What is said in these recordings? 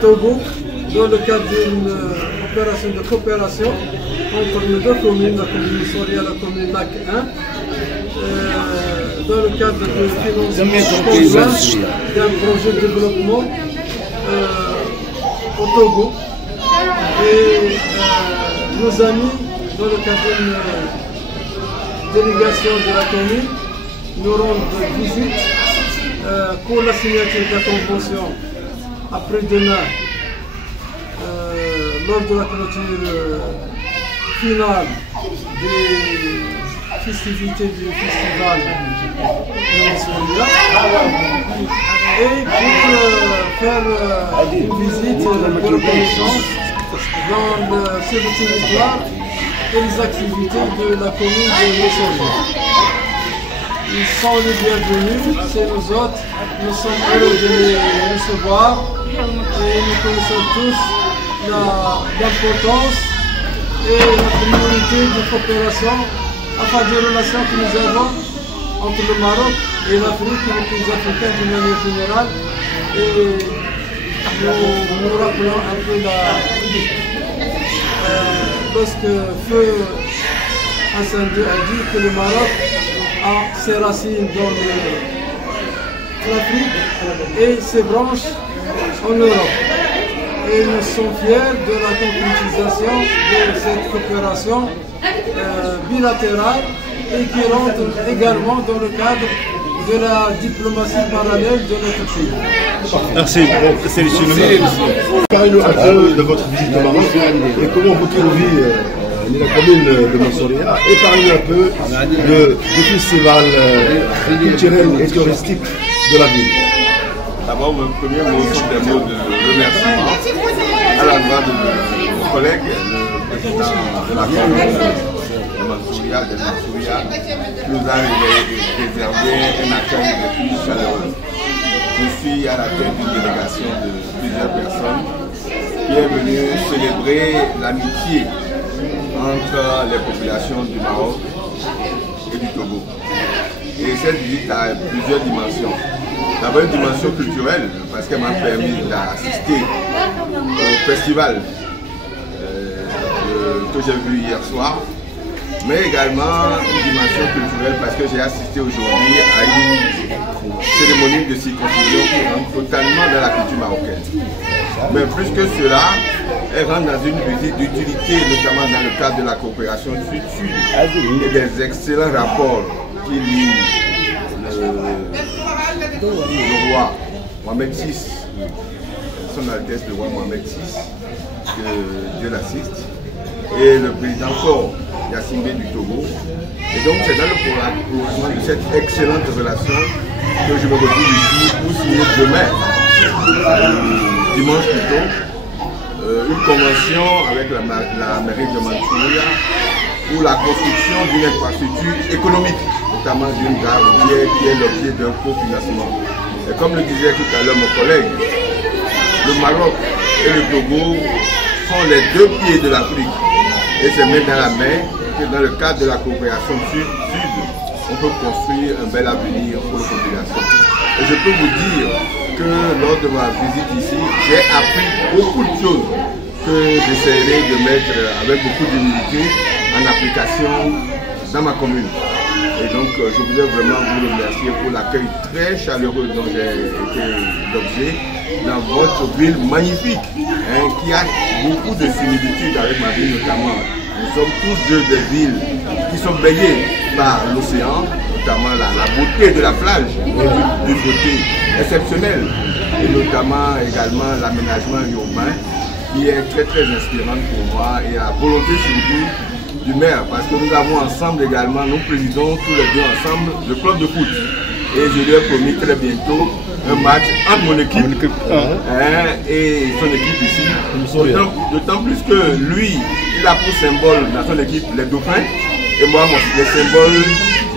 Togo dans le cadre d'une opération de coopération entre nos deux communes, la commune Soria et la commune Lac 1, dans le cadre de financement d'un projet de développement au Togo. Et nos amis, dans le cadre d'une délégation de la commune, nous rendent visite pour la signature de la convention après-demain, lors de la clôture finale des festivités du festival Soria, et pour faire une visite de reconnaissance sur le territoire et les activités de la commune de Soria. Ils sont les bienvenus, c'est nous autres, nous sommes heureux de les recevoir et nous connaissons tous l'importance et la priorité de coopération, enfin des relations que nous avons entre le Maroc et l'Afrique et les pays africains d'une manière générale. Et nous rappelons un peu lorsque Feu Hassan II a dit que le Maroc a ses racines dans l'Afrique et ses branches en Europe. Et nous sommes fiers de la concrétisation de cette coopération bilatérale et qui rentre également dans le cadre de la diplomatie parallèle de notre pays. Merci. Parlez-nous un peu de votre visite au Maroc et comment vous trouvez la commune de Mansoria et parlez-nous un peu du festival culturel et touristique de la ville. D'abord, mon premier mot sont des mots de remerciement à l'endroit de mon collègue, le président de la commune de Mansoria, qui nous a réservé un accueil de plus chaleureux. Je suis à la tête d'une délégation de plusieurs personnes qui est venue célébrer l'amitié entre les populations du Maroc et du Togo. Et cette visite a plusieurs dimensions. D'abord une dimension culturelle, parce qu'elle m'a permis d'assister au festival que j'ai vu hier soir, mais également une dimension culturelle parce que j'ai assisté aujourd'hui à une cérémonie de circoncision qui rentre totalement dans la culture marocaine. Mais plus que cela, elle rentre dans une visite d'utilité, notamment dans le cadre de la coopération sud-sud et des excellents rapports qui lient le roi Mohamed VI, son Altesse le roi Mohamed VI, que Dieu l'assiste, et le président fort Yassine du Togo. Et donc c'est dans le prolongement de cette excellente relation que je me retrouve ici pour signer demain, dimanche plutôt, une convention avec la mairie de Mansoria pour la construction d'une infrastructure économique, notamment d'une gare routière qui est l'objet d'un cofinancement. Et comme le disait tout à l'heure mon collègue, le Maroc et le Togo sont les deux pieds de l'Afrique. Et c'est main dans la main que dans le cadre de la coopération sud-sud, on peut construire un bel avenir pour la population. Et je peux vous dire que lors de ma visite ici, j'ai appris beaucoup de choses que j'essaierai de mettre avec beaucoup d'humilité en application dans ma commune. Et donc je voulais vraiment vous remercier pour l'accueil très chaleureux dont j'ai été l'objet dans votre ville magnifique, qui a beaucoup de similitudes avec ma ville notamment. Nous sommes tous deux des villes qui sont baignées par l'océan, notamment la beauté de la plage, d'une beauté exceptionnelle, et notamment également l'aménagement urbain qui est très très inspirant pour moi et la volonté surtout du maire, parce que nous avons ensemble également, nous présidons tous les deux ensemble le club de foot. Et je lui ai promis très bientôt un match entre mon équipe et son équipe ici. D'autant plus que lui, il a pour symbole dans son équipe les dauphins, et moi, les symboles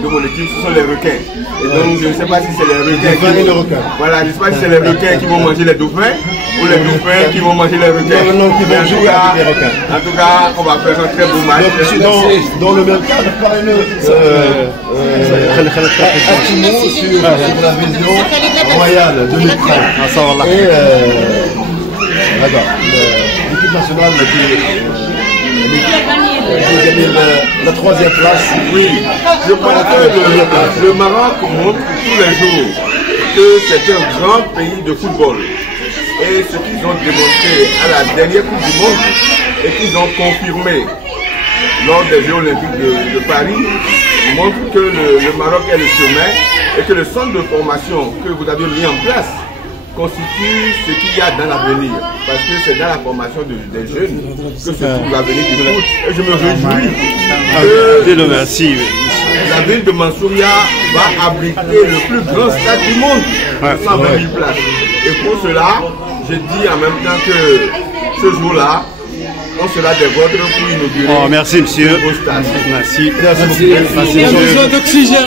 de mon équipe, ce sont les requins. Et donc, je ne sais pas si c'est les requins qui vont... Voilà, je ne sais pas si c'est les requins qui vont manger les dauphins ou les dauphins qui vont manger les requins. Non, qui vont jouer avec les requins. En tout cas, on va faire un très beau match. Dans le même cadre, parlez-nous un petit mot sur la vision royale de l'Ukraine. Et D'accord. L'équipe nationale qui gagné la 3e place. Oui, je pense que le Maroc montre tous les jours que c'est un grand pays de football. Et ce qu'ils ont démontré à la dernière Coupe du Monde et qu'ils ont confirmé lors des Jeux Olympiques de Paris montre que le Maroc est le chemin et que le centre de formation que vous avez mis en place constitue ce qu'il y a dans l'avenir. Parce que c'est dans la formation des jeunes que se trouve l'avenir du foot. Et je me réjouis que la ville de Mansouria va abriter le plus grand stade du monde, 120 000 places. Et pour cela, je dis en même temps que ce jour-là, on sera des vôtres pour inaugurer. Merci monsieur. Merci. Merci. Il y a besoin d'oxygène.